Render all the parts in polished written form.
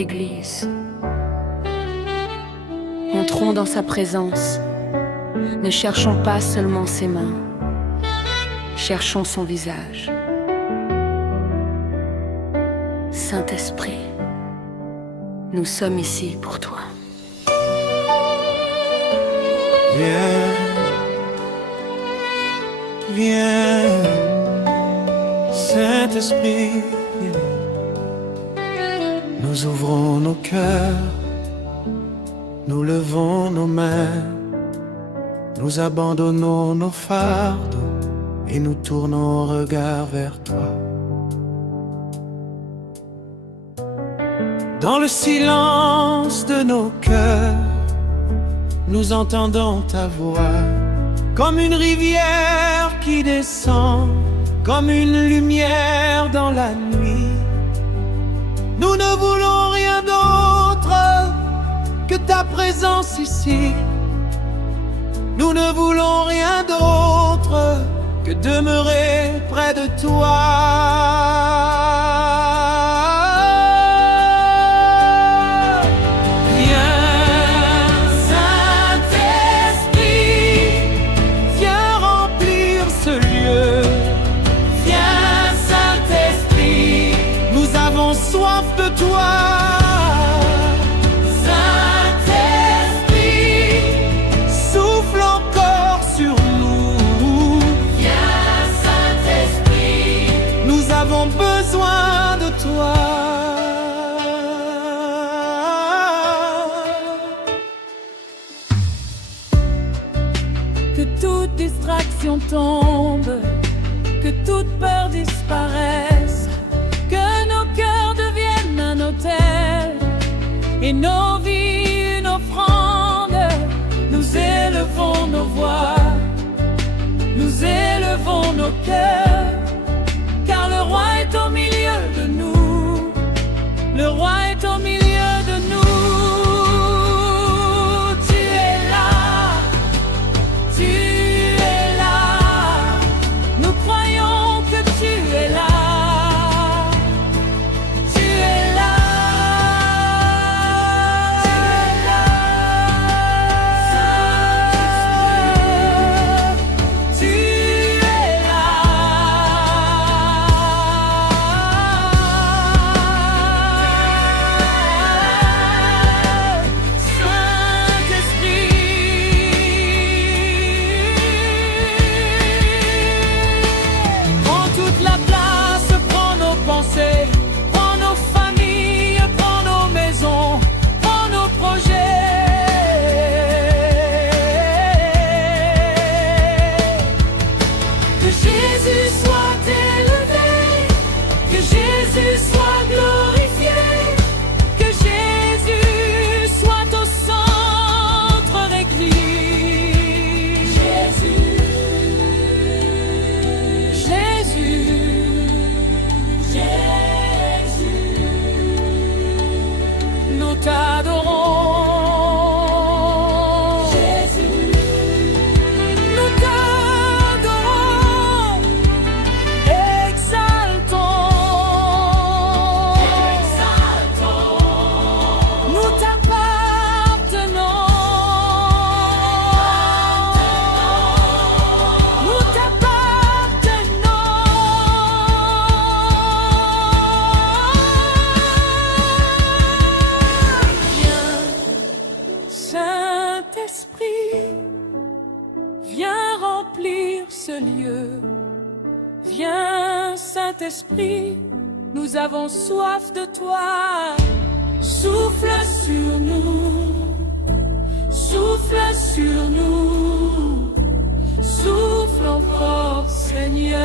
Église. Entrons dans sa présence. Ne cherchons pas seulement ses mains, cherchons son visage. Saint-Esprit, nous sommes ici pour toi. Viens, viens, Saint-Esprit, nous ouvrons nos cœurs, nous levons nos mains, nous abandonnons nos fardeaux et nous tournons nos regards vers toi. Dans le silence de nos cœurs, nous entendons ta voix, comme une rivière qui descend, comme une lumière dans la nuit. Nous ne voulons rien d'autre que ta présence ici. Nous ne voulons rien d'autre que demeurer près de toi. Soif de toi, Saint-Esprit, souffle encore sur nous. Viens, Saint-Esprit, nous avons besoin de toi. Que toute distraction tombe, que toute peur disparaisse, que nos cœurs deviennent un autel et nos vies une offrande. Nous élevons nos voix, nous élevons nos cœurs, car le roi est au milieu de nous, le roi est au milieu de nous. Tu es là, tu es là, nous croyons que tu es là. Viens remplir ce lieu. Viens, Saint-Esprit, nous avons soif de toi. Souffle sur nous, souffle sur nous, souffle encore, Seigneur.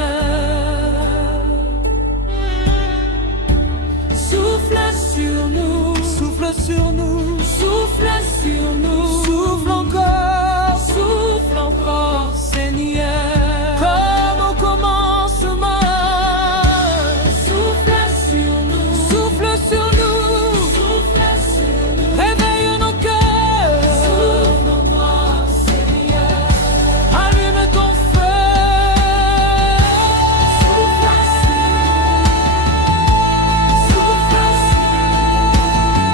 Souffle sur nous, souffle sur nous, souffle sur nous, souffle encore, Seigneur. Comme au commencement, souffle sur nous, souffle sur nous, souffle sur nous. Réveille nos cœurs, souffle en moi, Seigneur. Allume ton feu, souffle sur nous, souffle sur nous.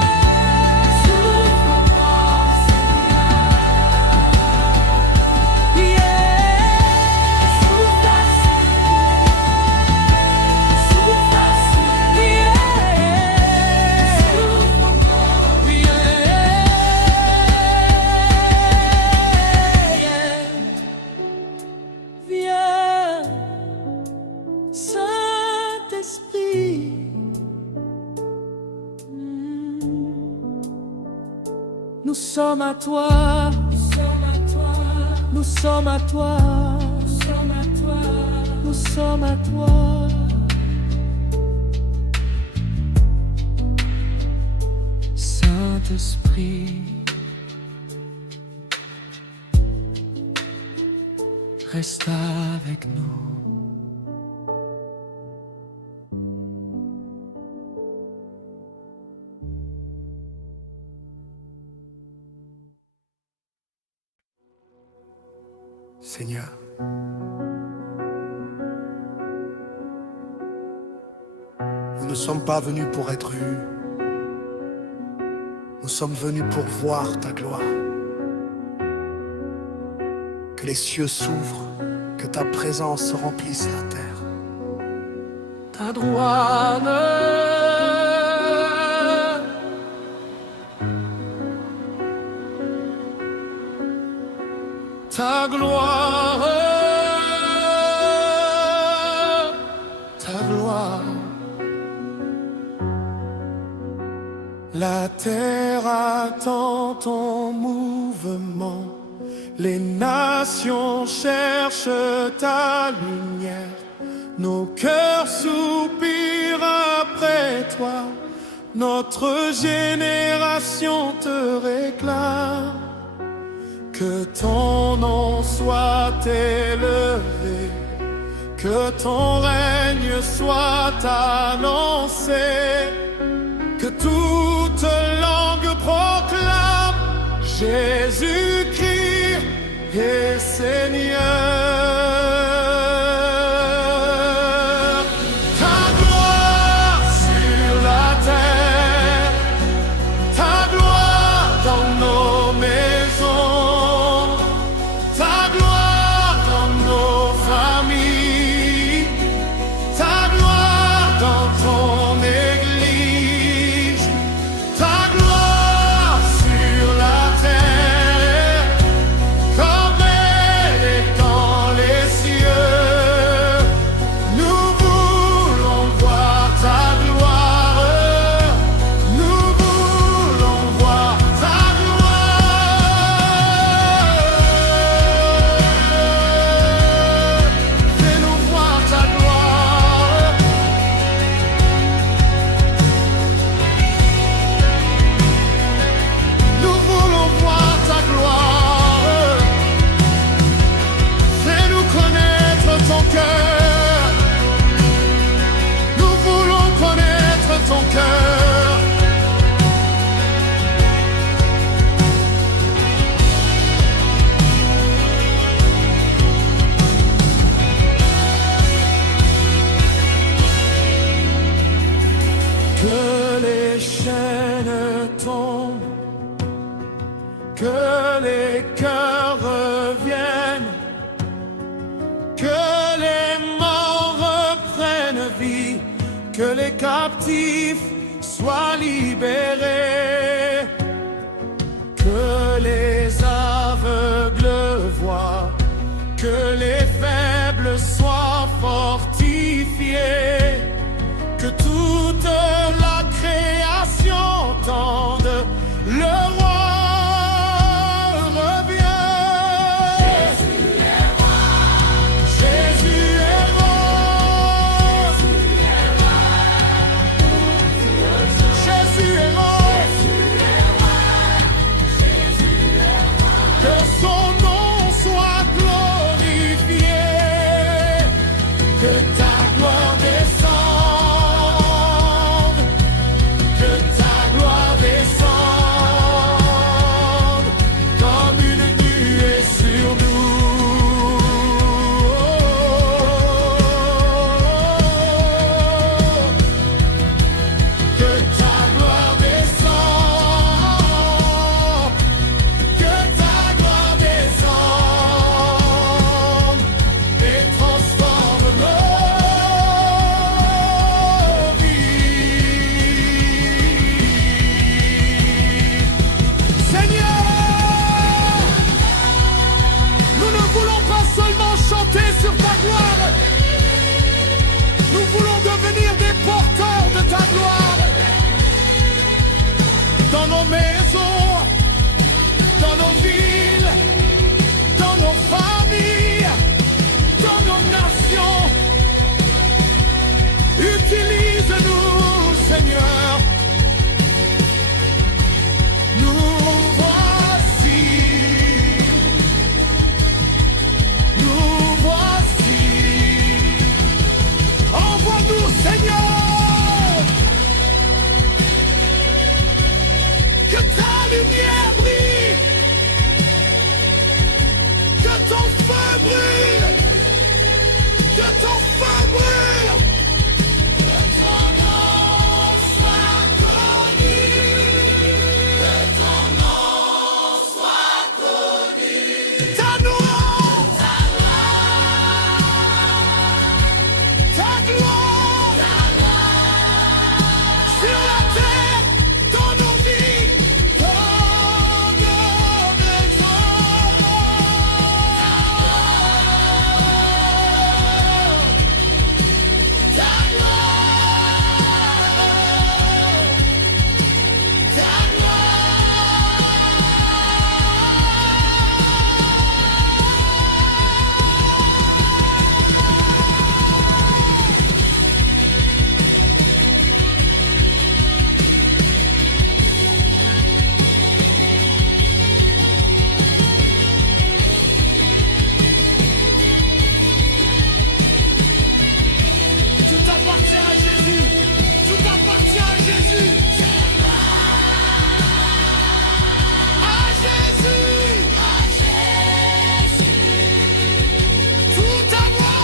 sommes à toi, nous sommes à toi, nous sommes à toi, nous sommes à toi, nous sommes à toi. Saint-Esprit, reste avec nous. Seigneur, nous ne sommes pas venus pour être eus. Nous sommes venus pour voir ta gloire. Que les cieux s'ouvrent, que ta présence remplisse la terre. Ta droite, ta gloire, Ta gloire. La terre attend ton mouvement. Les nations cherchent ta lumière. Nos cœurs soupirent après toi. Notre génération te réclame. Que ton nom soit élevé, que ton règne soit annoncé, que toute langue proclame Jésus-Christ est Seigneur. Ta gloire sur la terre, ta gloire dans nos maisons, ta gloire dans nos familles, ta gloire dans ton église, ta gloire sur la terre, comme elle est dans les cieux. Nous voulons voir ta gloire, nous voulons voir ta gloire. Fais-nous voir ta gloire. Nous voulons voir ta gloire. Fais-nous connaître ton cœur. Nous voulons connaître ton cœur. Que les chaînes tombent, que les cœurs reviennent, que les morts reprennent vie, que les captifs soient libérés, que les aveugles voient, que les faibles soient fortifiés, que toute la création entende le roi revient. Jésus est roi. Jésus est roi. Jésus est roi. Que son nom soit glorifié. Que ta gloire descende. Que ta gloire descende comme une nuée sur nous. Que ta gloire descende. Que ta gloire descende et transforme nos vies. Seigneur, nous ne voulons pas seulement chanter sur ta gloire, nous voulons devenir des porteurs de ta gloire dans nos maisons, nos villes, dans nos familles, dans nos nations. Utilise-nous, Seigneur. Nous voici. Nous voici. Envoie-nous, Seigneur. Que ta lumière brille, que ton feu brûle, que ton feu brûle, que ton nom soit connu, que ton nom soit connu. Ta gloire, ta gloire, sur la terre, dans nos vies. Tout appartient à Jésus. Tout appartient à Jésus. À Jésus. À Jésus. Tout à moi.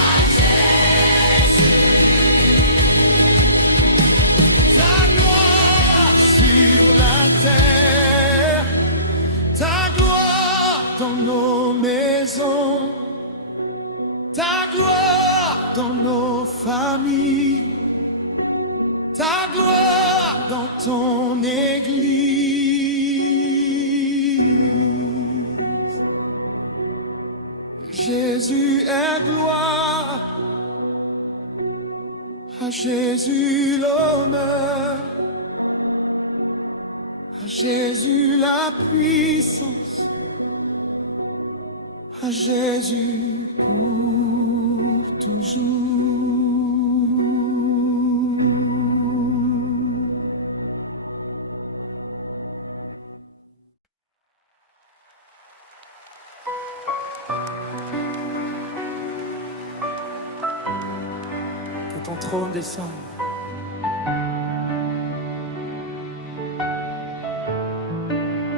À Jésus. Ta gloire sur la terre. Ta gloire dans nos maisons. Ta gloire dans nos familles, ta gloire dans ton église. Jésus est gloire, à Jésus l'honneur, à Jésus la puissance, à Jésus pour toujours. Que ton trône descende.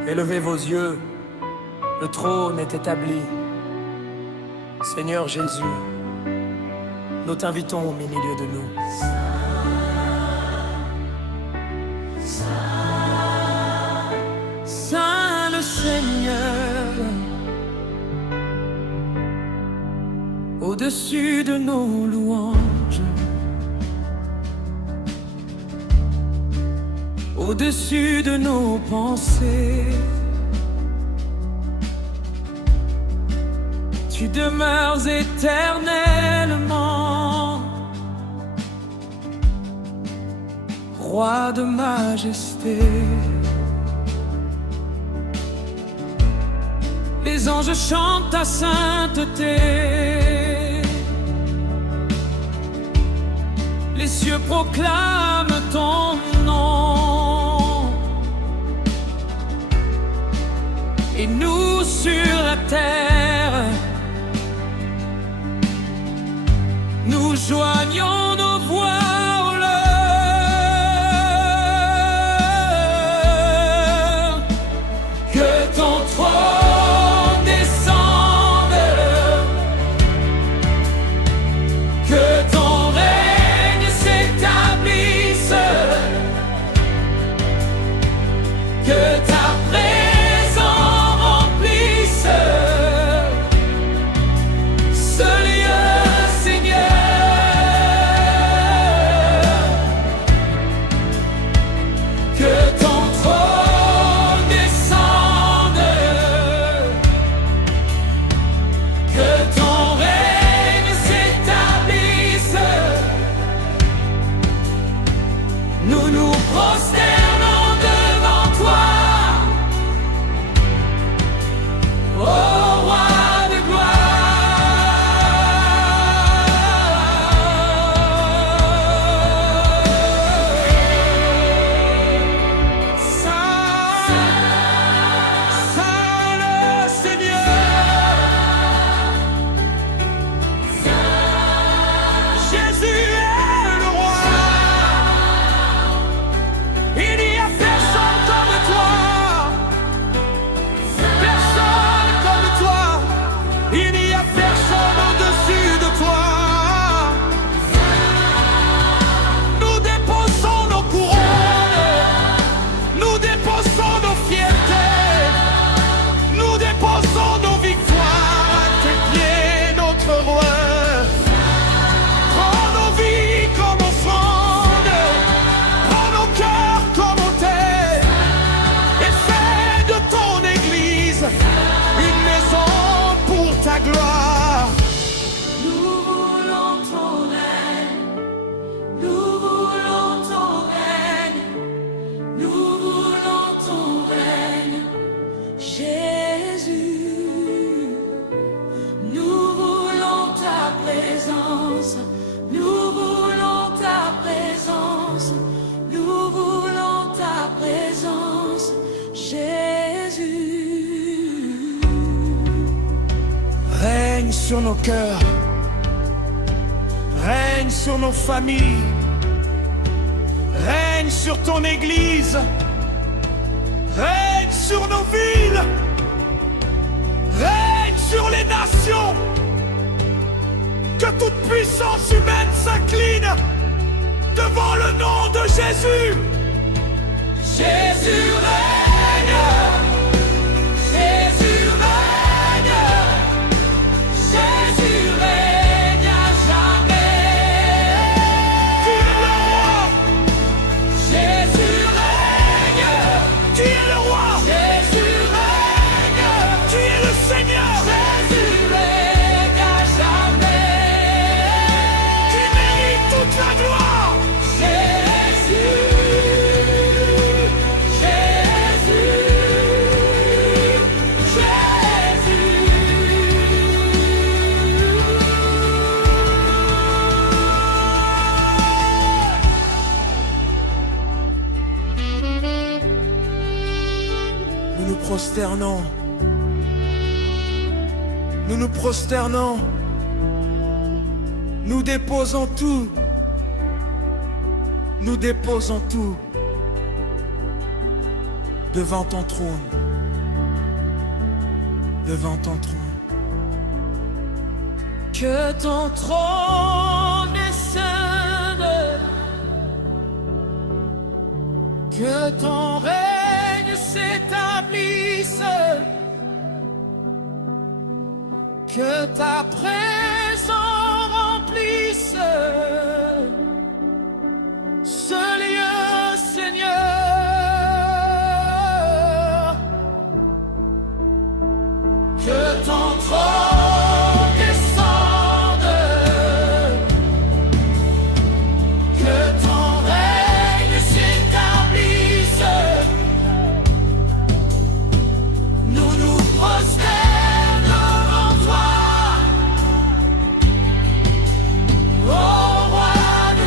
Élevez vos yeux, le trône est établi. Seigneur Jésus, nous t'invitons au milieu de nous. Saint le Seigneur, au-dessus de nos louanges, au-dessus de nos pensées, tu demeures éternellement, roi de majesté. Les anges chantent ta sainteté, les cieux proclament ton nom, et nous sur la terre, nous joignons nos voix au leur. Que ton trône descende, que ton règne s'établisse, que ta présence remplisse ce lieu, Seigneur. présence, nous voulons ta présence, nous voulons ta présence, Jésus. Règne sur nos cœurs, règne sur nos familles, règne sur ton Église, règne sur nos villes, règne sur les nations. Que toute puissance humaine s'incline devant le nom de Jésus. Jésus règne, Jésus règne, Jésus règne à jamais. Qui est le roi? Jésus règne, Qui est le roi? Jésus règne, Qui est le Seigneur? Jésus règne à jamais. Qui mérite toute la gloire? Jésus, Jésus, Nous nous prosternons. Nous nous prosternons. Nous déposons tout. Nous déposons tout devant ton trône. Devant ton trône. que ton trône descende, que ton règne s'établisse, que ta présence remplisse ce lieu, Seigneur, que ton trône descende, que ton règne s'établisse, nous nous prosternons devant toi, ô roi de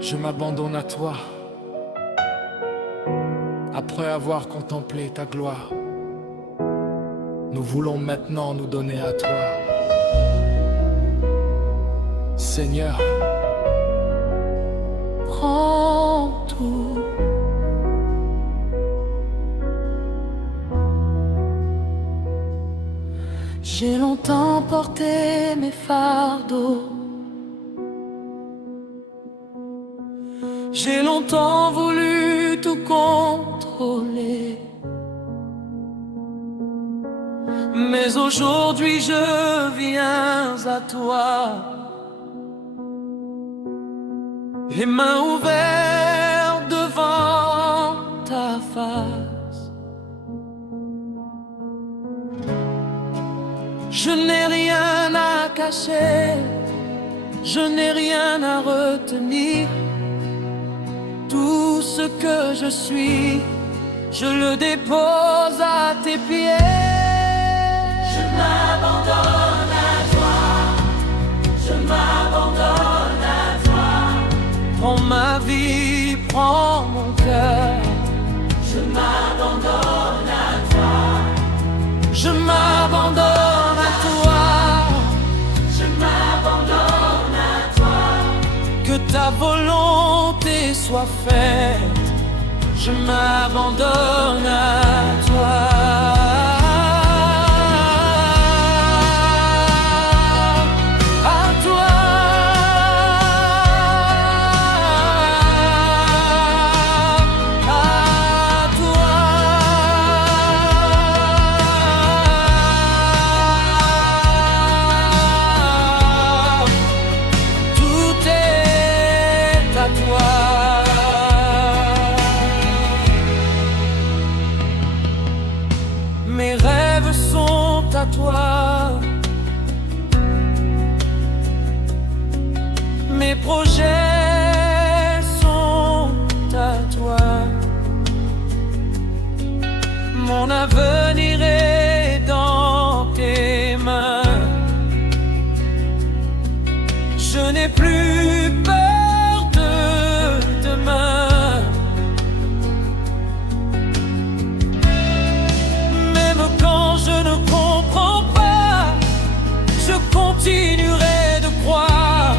Je m'abandonne à toi. Après avoir contemplé ta gloire, nous voulons maintenant nous donner à toi. Seigneur, prends tout. J'ai longtemps porté mes fardeaux. J'ai longtemps voulu tout contrôler. Mais aujourd'hui je viens à toi, les mains ouvertes devant ta face. Je n'ai rien à cacher, je n'ai rien à retenir. Tout ce que je suis, je le dépose à tes pieds. Je m'abandonne à toi, je m'abandonne à toi. Prends ma vie, prends dans mon cœur. Je m'abandonne à toi. Je m'abandonne à toi. Je m'abandonne à toi. Que ta volonté soit faite. Je m'abandonne à toi. Mes rêves sont à toi. Mes projets sont à toi. Mon avenir est dans tes mains. Je n'ai plus peur de demain. Je ne comprends pas, je continuerai de croire,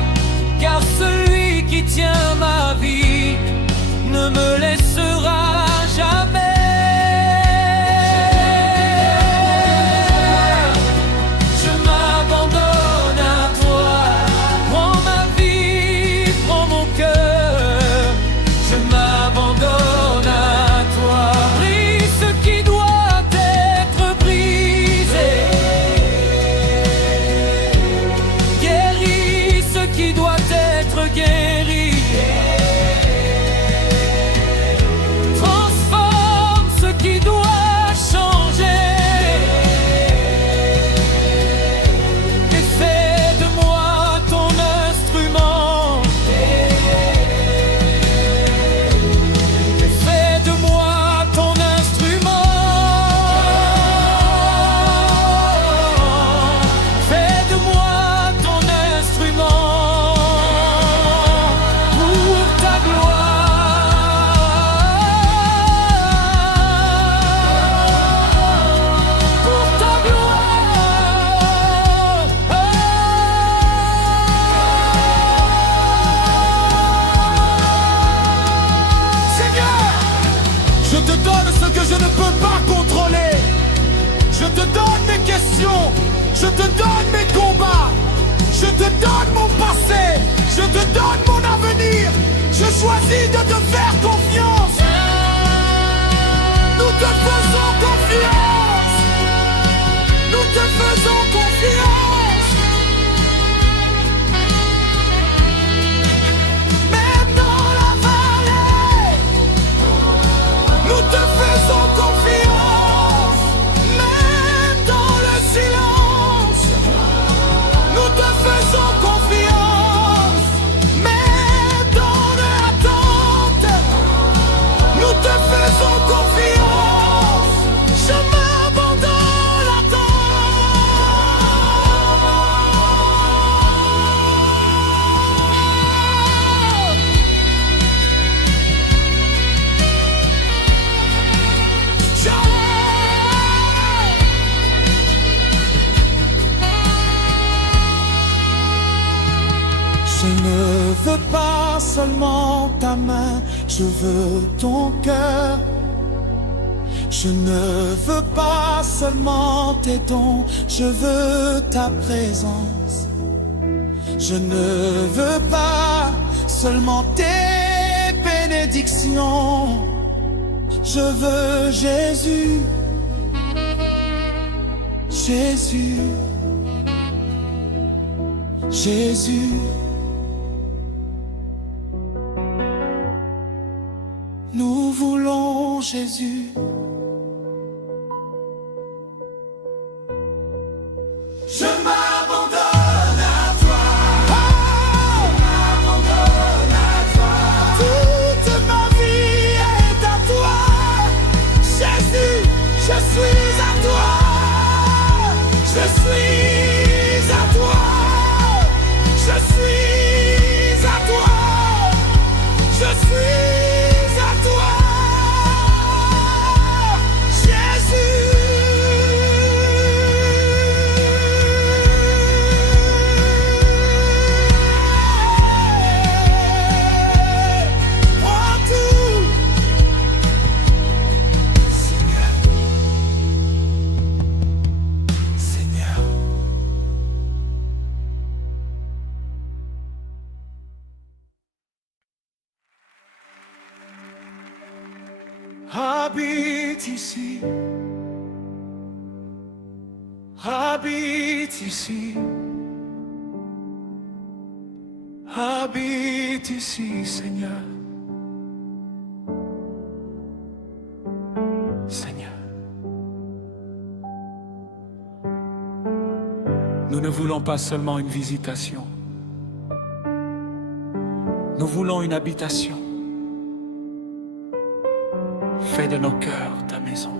car celui qui tient ma vie ne me laissera jamais. Je m'abandonne à toi, prends ma vie, prends mon cœur. Je m'abandonne à toi, brise ce qui doit être brisé, guéris ce qui doit être guéri, transforme ce qui doit changer, et fais de moi ton instrument. Fais de moi ton instrument. Fais de moi ton instrument pour ta gloire. Pour ta gloire. Seigneur, je te donne ce que je ne peux pas contrôler. Je te donne mes questions. Je te donne mes combats. Je te donne mon passé. Je te donne mon avenir. Je choisis de te faire confiance. Nous te faisons confiance. Nous te faisons confiance. Même dans la vallée, nous te faisons confiance. Même dans le silence, nous te faisons confiance. Même dans l'attente, nous te faisons confiance. Je m'abandonne à toi. Je ne veux pas seulement ta main, je veux ton cœur. Je ne veux pas seulement tes dons, je veux ta présence. Je ne veux pas seulement tes bénédictions, je veux Jésus, Jésus, Jésus. Nous voulons Jésus. Je m'abandonne à toi. Je m'abandonne à toi. Toute ma vie est à toi. Jésus, je suis à toi. Je suis à toi. Je suis à toi. Je suis habite ici, habite ici, habite ici, Seigneur. Seigneur, nous ne voulons pas seulement une visitation, nous voulons une habitation. Fais de nos cœurs ta maison.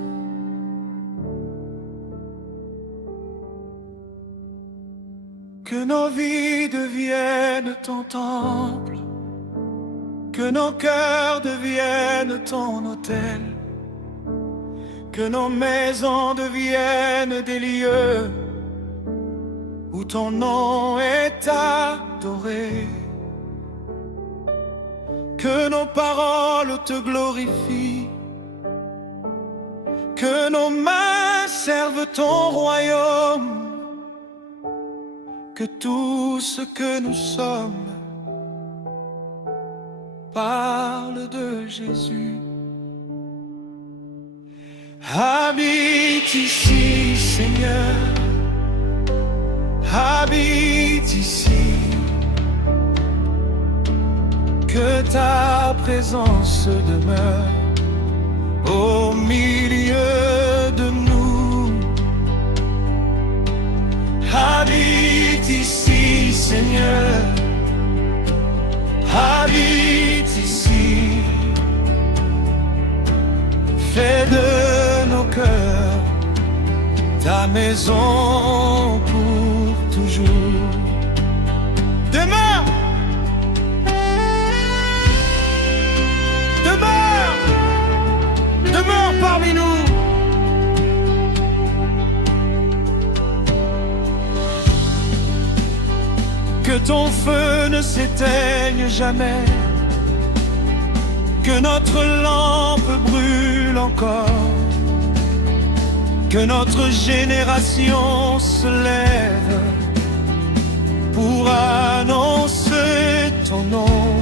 Que nos vies deviennent ton temple, que nos cœurs deviennent ton autel, que nos maisons deviennent des lieux où ton nom est adoré. Que nos paroles te glorifient, que nos mains servent ton royaume, que tout ce que nous sommes parle de Jésus. Habite ici, Seigneur, habite ici. Que ta présence demeure au milieu de nous. Habite ici, Seigneur, habite ici. Fais de nos cœurs ta maison pour toujours. Demeure, demeure, demeure parmi nous. Que ton feu ne s'éteigne jamais, que notre lampe brûle encore, que notre génération se lève pour annoncer ton nom.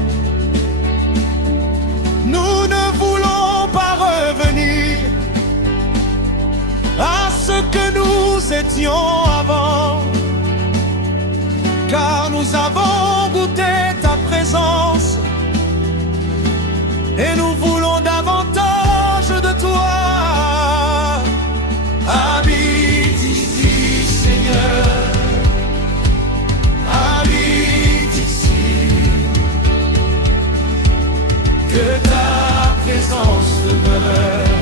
Nous ne voulons pas revenir à ce que nous étions avant, car nous avons goûté ta présence et nous voulons davantage de toi. Habite ici, Seigneur, habite ici. Que ta présence demeure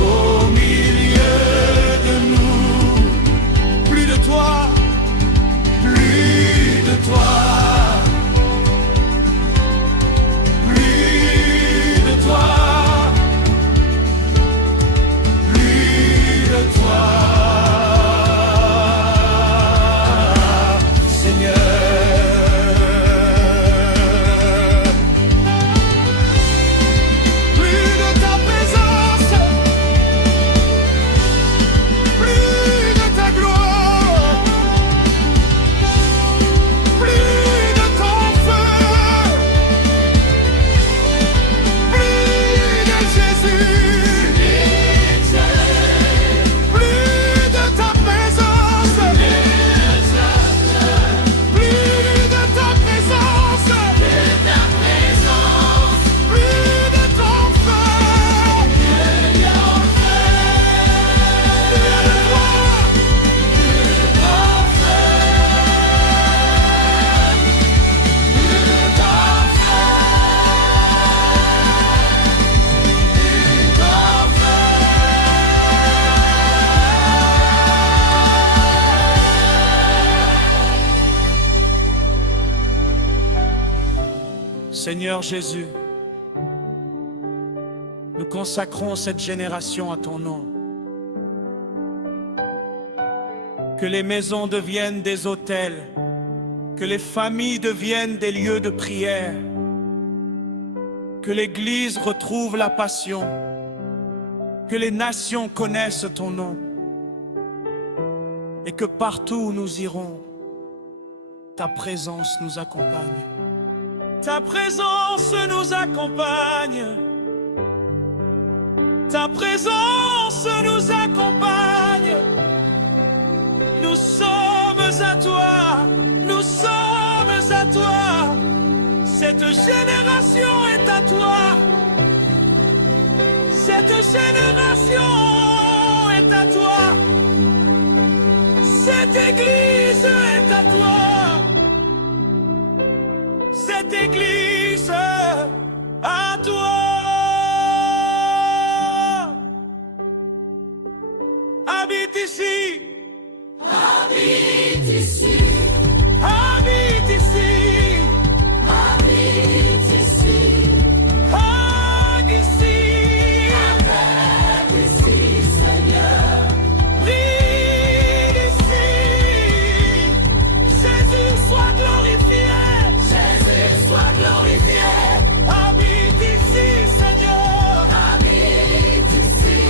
au milieu de nous. Plus de toi, plus de toi. Seigneur Jésus, nous consacrons cette génération à ton nom. Que les maisons deviennent des autels, que les familles deviennent des lieux de prière, que l'Église retrouve la passion, que les nations connaissent ton nom, et que partout où nous irons, ta présence nous accompagne. Ta présence nous accompagne. Ta présence nous accompagne. Nous sommes à toi, nous sommes à toi. Cette génération est à toi. Cette génération est à toi. Cette église est à toi. Cette église à toi. Habite ici. Habite ici, Habite ici. habite ici, Habite ici. habite ici, Seigneur. Brille ici. Jésus soit glorifié. Jésus soit glorifié. Habite ici, Seigneur. Habite ici,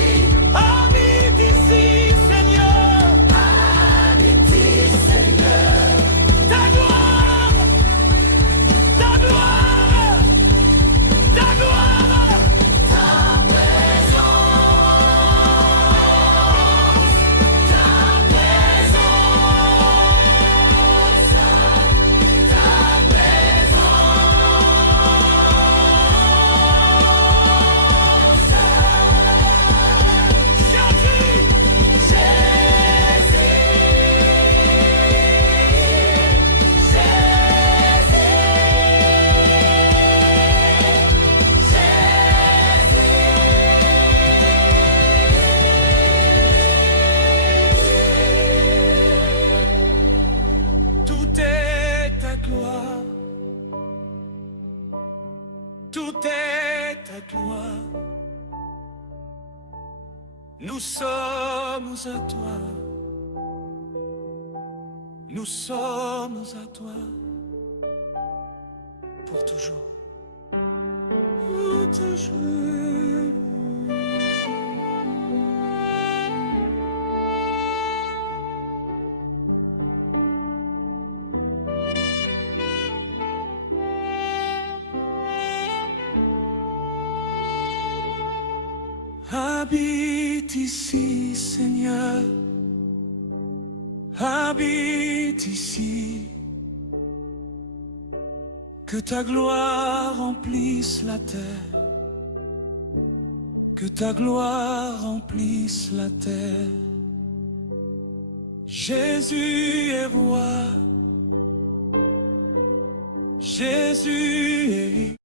Habite ici, Seigneur. habite ici, Seigneur. Ta gloire, ta gloire, ta gloire. Ta Tout est ta gloire. Tout est ta gloire. Nous sommes à toi. Nous sommes à toi. Pour toujours. Pour toujours. Habite ici, Seigneur. Habite ici. Que ta gloire remplisse la terre. Que ta gloire remplisse la terre. Jésus est roi. Jésus